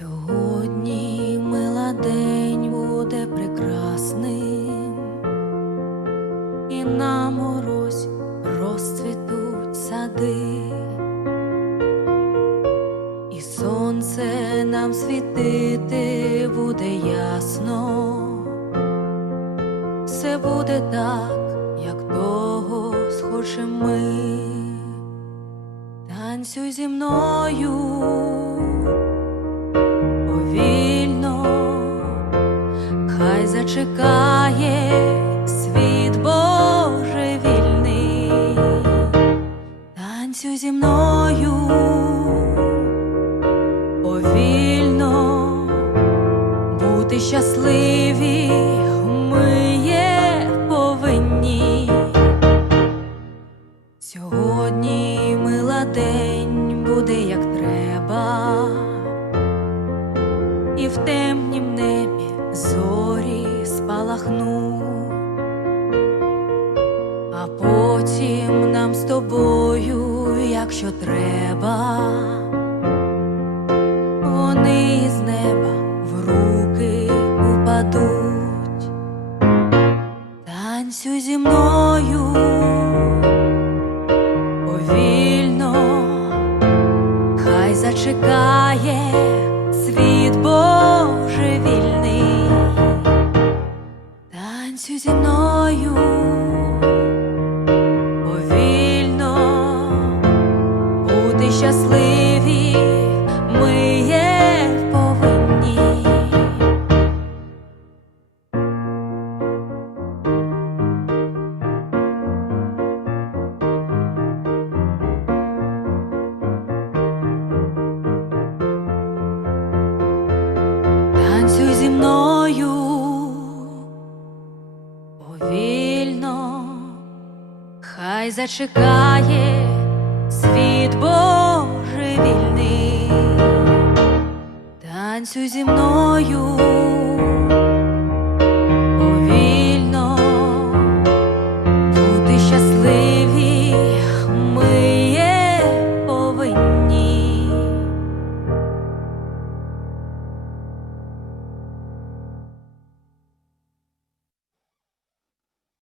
Сьогодні мила день буде прекрасним, і на морозь розцвітуть сади, і сонце нам світити буде ясно, все буде так, як того схоже ми, танцюй зі мною. Хай зачекає світ Божий вільний, танцюй зі мною повільно, бути щасливі ми є повинні. Сьогодні мила день буде як треба, і в темнім небі зорі спалахну, а потім нам з тобою, якщо треба, вони з неба в руки упадуть. Танцюй зі мною повільно, хай зачекає світ Божий. вільний, танцюй зі мною. Повільно, бути щасливі. Ми є повинні. Танцюй зі мною повільно, хай зачекає світ Божий вільний. Танцюй зі мною